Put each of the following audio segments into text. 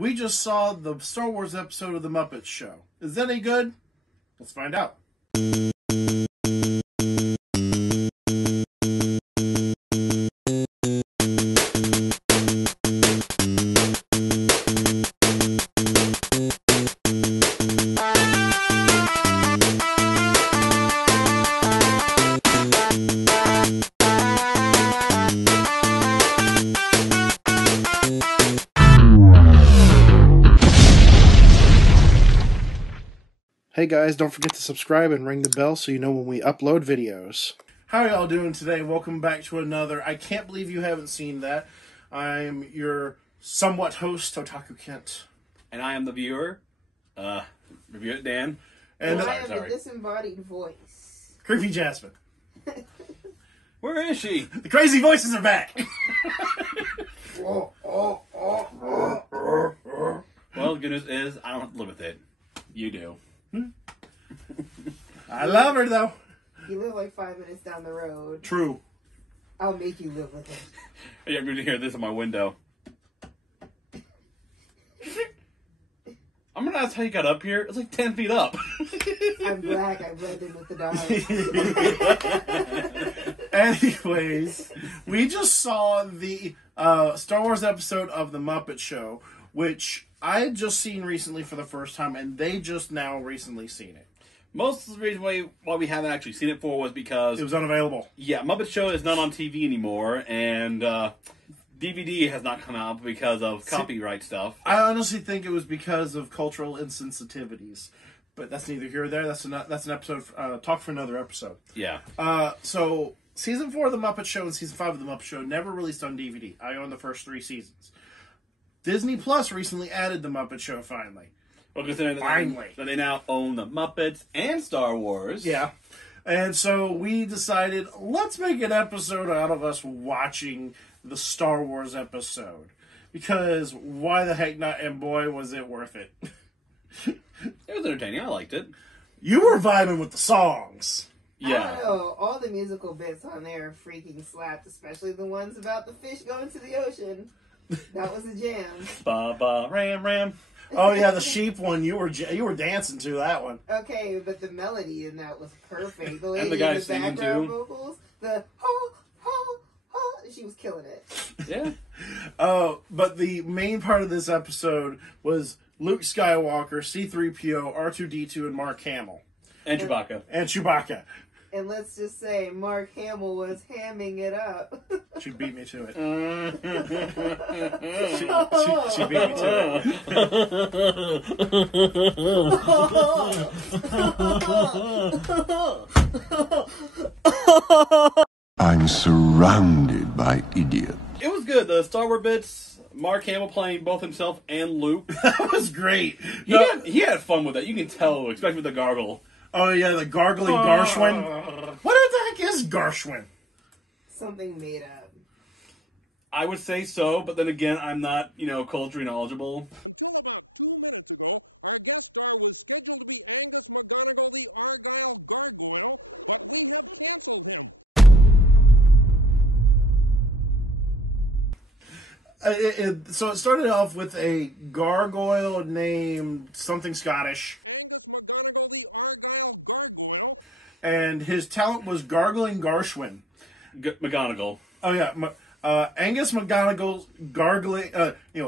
We just saw the Star Wars episode of the Muppet Show. Is that any good? Let's find out. Hey guys, don't forget to subscribe and ring the bell so you know when we upload videos. How are y'all doing today? Welcome back to another. I can't believe you haven't seen that. I'm your somewhat host, Otaku Kent. And I am the viewer, review it, Dan. And I am the disembodied voice. Creepy Jasmine. Where is she? The crazy voices are back! Well, the good news is, I don't have to live with it. You do. I love her, though. You live like 5 minutes down the road. True. I'll make you live with it. Yeah, I'm going to hear this on my window. I'm going to ask how you got up here. It's like 10 feet up. I'm black. I blend in with the dog. Anyways, we just saw the Star Wars episode of The Muppet Show, which I had just seen recently for the first time, and they just now recently seen it. Most of the reason why we haven't actually seen it was because it was unavailable. Yeah, Muppet Show is not on TV anymore, and DVD has not come out because of copyright stuff. I honestly think it was because of cultural insensitivities, but that's neither here nor there. That's an episode. Talk for another episode. Yeah. So season 4 of the Muppet Show and season 5 of the Muppet Show never released on DVD. I own the first 3 seasons. Disney Plus recently added the Muppet Show finally. Well, considering that they now own the Muppets and Star Wars. Yeah. And so we decided, let's make an episode out of us watching the Star Wars episode. Because why the heck not? And boy, was it worth it. It was entertaining. I liked it. You were vibing with the songs. Yeah. I don't know. All the musical bits on there freaking slapped, especially the ones about the fish going to the ocean. That was a jam. Ba ba ram ram. Oh yeah, the sheep one. You were dancing to that one. Okay, but the melody in that was perfect. The lady and the guy in the singing background too. vocals, the ho ho ho, she was killing it. Yeah. But the main part of this episode was Luke Skywalker, C-3PO, R2-D2, and Mark Hamill. And Chewbacca. And let's just say, Mark Hamill was hamming it up. She beat me to it. She beat me to it. I'm surrounded by idiots. It was good. The Star Wars bits, Mark Hamill playing both himself and Luke. That was great. He had fun with it. You can tell, especially with the gargle. Oh, yeah, the gargling Garshwin. What the heck is Garshwin? Something made up. I would say so, but then again, I'm not, culturally knowledgeable. So it started off with a gargoyle named something Scottish. And his talent was gargling Garshwin. McGonagall. Oh yeah, Angus McGonagall gargling.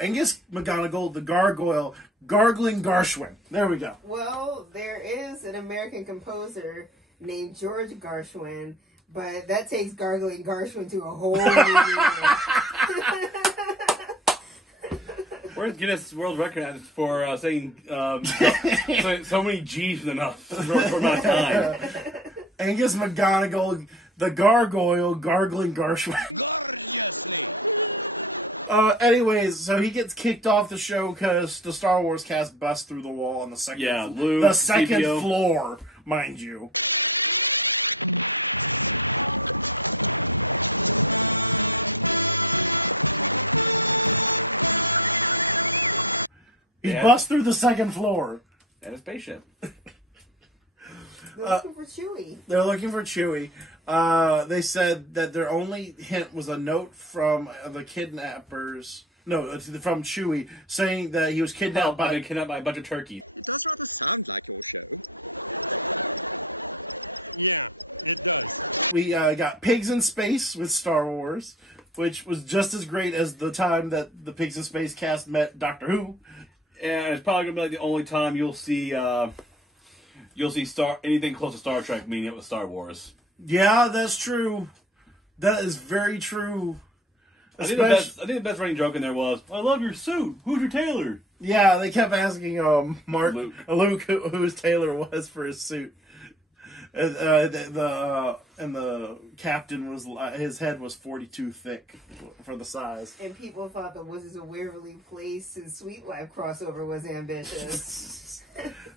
Angus McGonagall, the gargoyle, gargling Garshwin. There we go. Well, there is an American composer named George Gershwin, but that takes gargling Garshwin to a whole new level. Where's Guinness World Record at for saying so many G's in enough for amount of time? Angus McGonagall, the gargoyle, gargling Garshwin. Anyways, so he gets kicked off the show because the Star Wars cast busts through the wall on the second. Yeah, Luke, the second CPO. floor, mind you. He busts through the second floor. And a spaceship. They're looking for Chewie. They're looking for Chewie. They said that their only hint was a note from the kidnappers No, from Chewie, saying that he was kidnapped by a bunch of turkeys. We got Pigs in Space with Star Wars, which was just as great as the time that the Pigs in Space cast met Doctor Who. And it's probably gonna be like the only time you'll see anything close to Star Trek meeting it with Star Wars. Yeah, that's true. That is very true. I think the best running joke in there was, "I love your suit. Who's your tailor?" Yeah, they kept asking Luke who his tailor was for his suit. And the captain was his head was 42 thick for the size. And people thought the Wizards of Waverly Place and Sweet Life crossover was ambitious.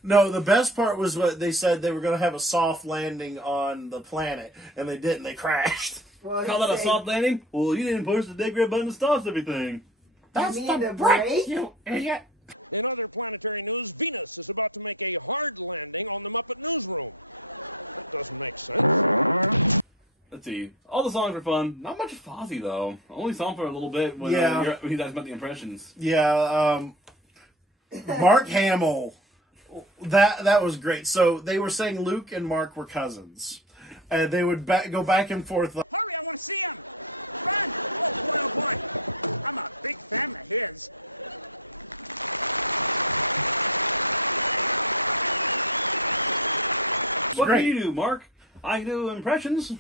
No, the best part was what they said they were going to have a soft landing on the planet, and they didn't. They crashed. Well, Call that a soft landing? Well, you didn't push the big red button that stops everything. That's the break, you idiot. Let's see. All the songs were fun. Not much Fozzie, though. Only song for a little bit when he talks about the impressions. Yeah, Mark Hamill. That was great. So they were saying Luke and Mark were cousins. And they would go back and forth. What can you do, Mark? I do impressions.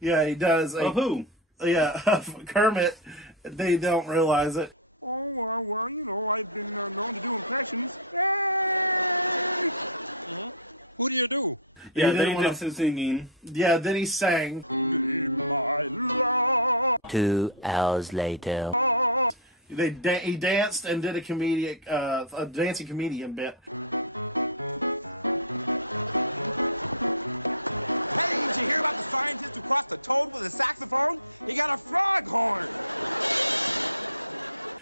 Yeah, he does. Of who? Yeah, of Kermit. They don't realize it. Yeah, they did some singing. Yeah, then he sang. 2 hours later. He danced and did a dancing comedian bit.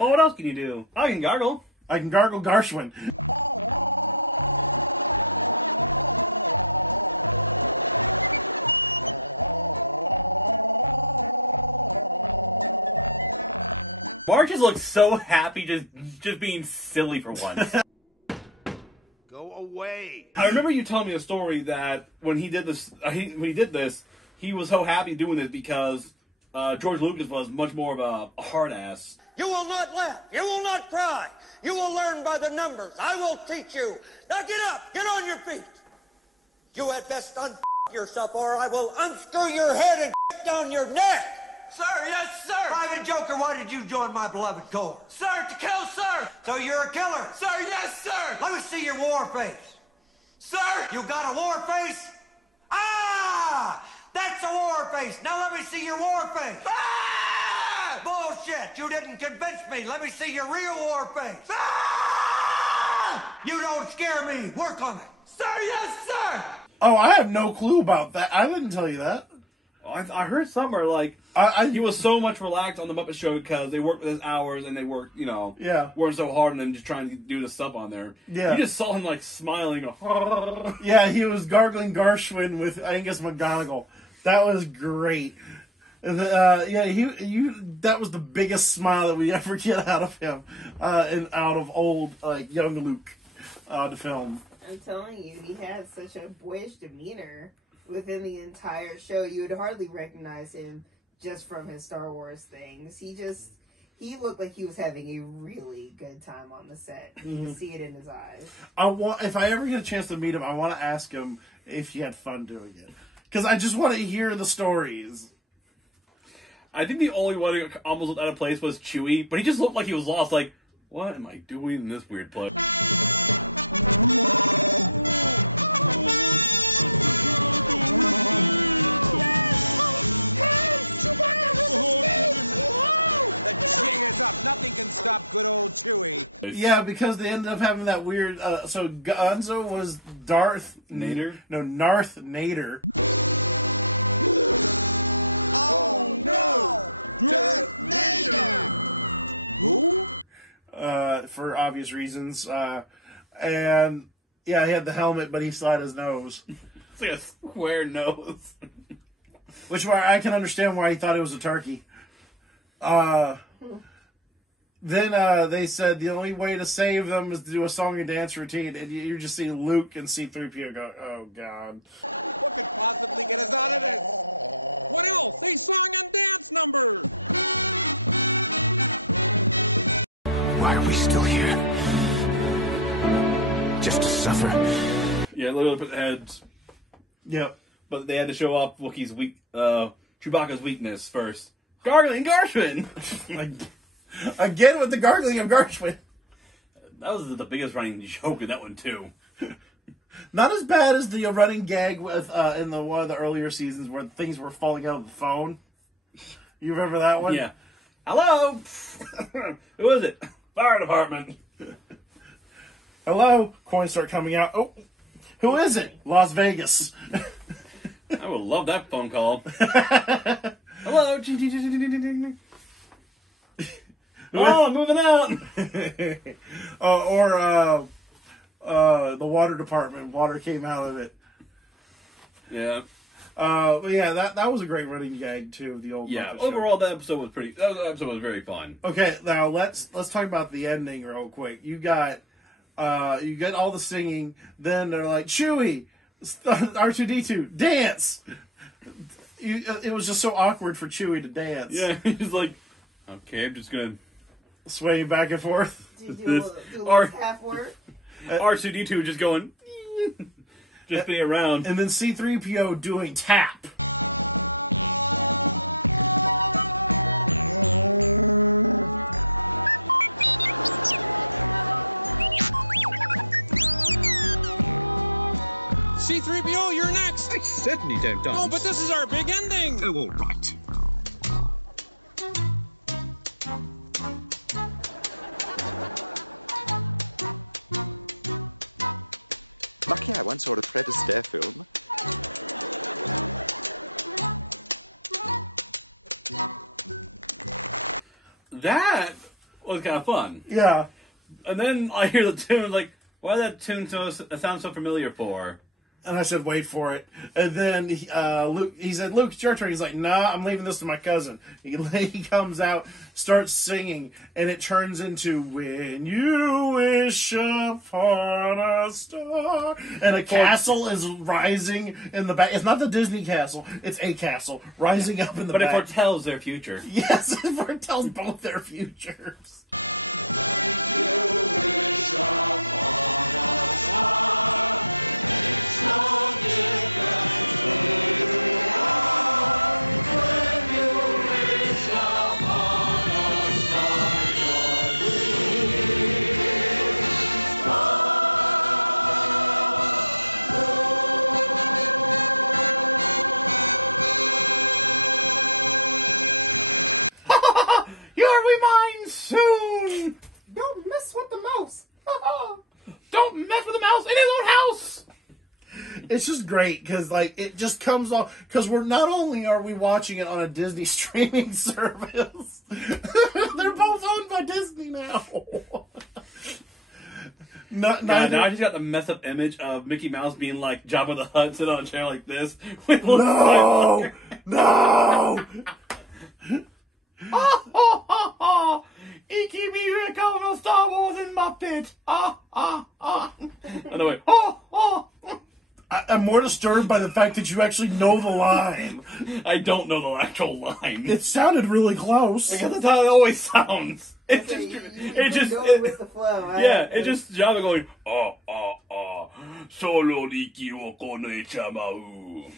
Oh, what else can you do? I can gargle. I can gargle Gershwin. Mark just looks so happy just being silly for once. Go away. I remember you telling me a story that when he did this, he was so happy doing this because George Lucas was much more of a hard ass. You will not laugh. You will not cry. You will learn by the numbers. I will teach you. Now get up. Get on your feet. You had best yourself or I will unscrew your head and down your neck. Sir, yes, sir. Private Joker, why did you join my beloved corps? Sir, to kill, sir. So you're a killer. Sir, yes, sir. Let me see your war face. Sir. You got a war face? Ah! That's a war face. Now let me see your war face. Ah! Bullshit. You didn't convince me. Let me see your real war face. Ah! You don't scare me. Work on it. Sir, yes, sir. Oh, I have no clue about that. I didn't tell you that. I heard somewhere like he was so much relaxed on the Muppet Show because they worked with his hours and they worked, weren't so hard on him just trying to do the stuff on there. Yeah, you just saw him like smiling. Yeah, he was gargling Gershwin with Angus McGonagall. That was great. That was the biggest smile that we ever get out of him, and out of old young Luke, to film. I'm telling you, he had such a boyish demeanor within the entire show. You would hardly recognize him just from his Star Wars things. He looked like he was having a really good time on the set. You could see it in his eyes. If I ever get a chance to meet him, I want to ask him if he had fun doing it. Because I just want to hear the stories. I think the only one who almost looked out of place was Chewie, but he just looked like he was lost. Like, what am I doing in this weird place? Yeah, because they ended up having that weird. So Gonzo was Darth Nader? No, Narth Nader. For obvious reasons. And yeah, he had the helmet, but he still had his nose. It's like a square nose. Which I can understand why he thought it was a turkey. then they said the only way to save them is to do a song and dance routine, and you just see Luke and C-3PO go, "Oh God." Why are we still here? Just to suffer? Yeah, literally put the heads. Yep. But they had to show off Wookiee's Chewbacca's weakness first. Gargling Garshwin! Again with the gargling of Garshwin. That was the biggest running joke in that one, too. Not as bad as the running gag with in one of the earlier seasons where things were falling out of the phone. You remember that one? Yeah. Hello? Who is it? Fire department. Hello? Coins start coming out. Oh, who is it? Las Vegas. I would love that phone call. Hello? Oh, I'm moving out. Or the water department. Water came out of it. Yeah. But yeah, that was a great running gag too. The old yeah. Muppet Overall, show. that episode was very fun. Okay, now let's talk about the ending real quick. You got all the singing. Then they're like, Chewie, R2D2, dance. It was just so awkward for Chewie to dance. Yeah, he's like, okay, I'm just gonna sway back and forth. Do half work. R2D2 just going, just being around, and then C-3PO doing tap. That was kind of fun. Yeah. And then I hear the tune, like, why did that tune sound so familiar for? And I said, wait for it. And then Luke, he said, Luke, it's your turn. He's like, nah, I'm leaving this to my cousin. He comes out, starts singing, and it turns into When You Wish Upon a Star. And a castle is rising in the back. It's not the Disney castle. It's a castle rising up in the back. But it foretells their future. Yes, it foretells both their futures. You'll be mine soon! Don't mess with the mouse. Don't mess with the mouse in his own house! It's just great because, like, it just comes off because we're not only are we watching it on a Disney streaming service, they're both owned by Disney now. Now I just got the messed up image of Mickey Mouse being like Jabba the Hutt sitting on a chair like this. No! No! Iki me Star Wars and Muppet. Anyway, I'm more disturbed by the fact that you actually know the line. I don't know the actual line. It sounded really close. Because that's how it always sounds. It just with the flow. It's just Jabba going, solo Iki wo kone chamau.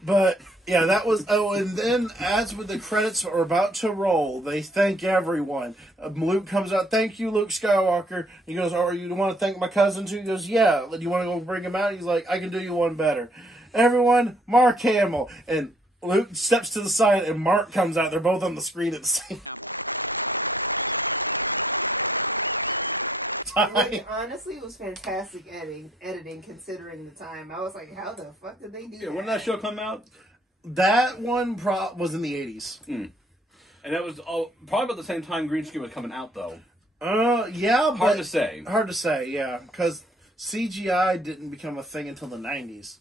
But yeah, that was. Oh, and then as with the credits are about to roll, they thank everyone. Luke comes out, thank you, Luke Skywalker. He goes, "Oh, you want to thank my cousin too?" He goes, "Yeah." Do you want to go bring him out? He's like, "I can do you one better." Everyone, Mark Hamill, and Luke steps to the side, and Mark comes out. They're both on the screen at the same time. Like, honestly, it was fantastic editing considering the time. I was like, how the fuck did they do that? When did that show come out? That one was in the 80s. And that was probably about the same time Green Screen was coming out, though. Yeah, Hard to say. Hard to say, yeah. Because CGI didn't become a thing until the 90s.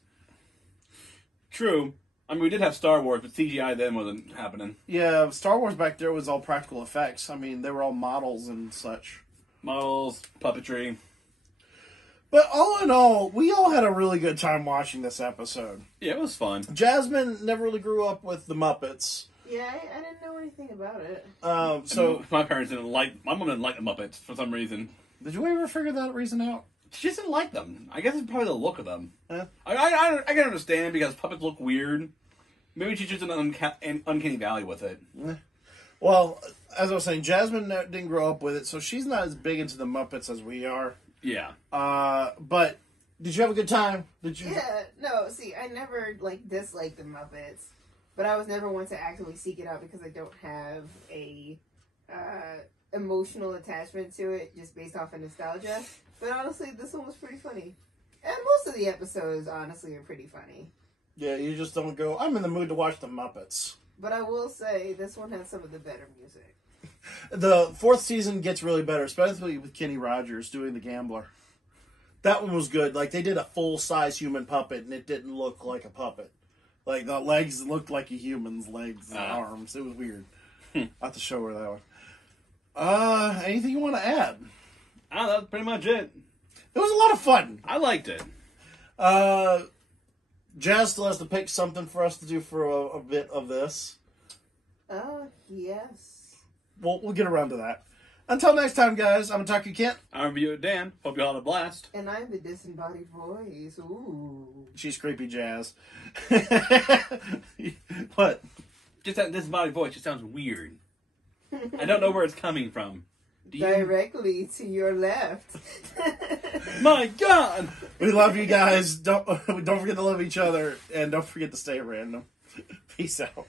True. I mean, we did have Star Wars, but CGI then wasn't happening. Yeah, Star Wars back there was all practical effects. I mean, they were all models and such. Models, puppetry. But all in all, we all had a really good time watching this episode. Yeah, it was fun. Jasmine never really grew up with the Muppets. Yeah, I didn't know anything about it. So my parents didn't like. My mom didn't like the Muppets for some reason. Did you ever figure that reason out? She just didn't like them. I guess it's probably the look of them. Yeah. I can understand because puppets look weird. Maybe she's just an uncanny valley with it. Well, as I was saying, Jasmine didn't grow up with it, so she's not as big into the Muppets as we are. Yeah. But did you have a good time? Did you? Yeah, no, see, I never, disliked the Muppets, but I was never one to actively seek it out because I don't have a, emotional attachment to it just based off of nostalgia. But honestly, this one was pretty funny. And most of the episodes, honestly, are pretty funny. Yeah, you just don't go, I'm in the mood to watch the Muppets. But I will say, this one has some of the better music. The fourth season gets really better, especially with Kenny Rogers doing the Gambler. That one was good. Like, they did a full-size human puppet, and it didn't look like a puppet. Like, the legs looked like a human's legs and arms. It was weird. I'll have to show her that one. Anything you want to add? That's pretty much it. It was a lot of fun. I liked it. Jazz still has to pick something for us to do for a bit of this. Yes. We'll get around to that. Until next time, guys, I'm Taki Kent. I'm Review Dan. Hope you all had a blast. And I'm the disembodied voice. Ooh. She's creepy Jazz. What? Just that disembodied voice just sounds weird. I don't know where it's coming from. Do you? Directly to your left. My God! We love you guys. Don't forget to love each other, and don't forget to stay random. Peace out.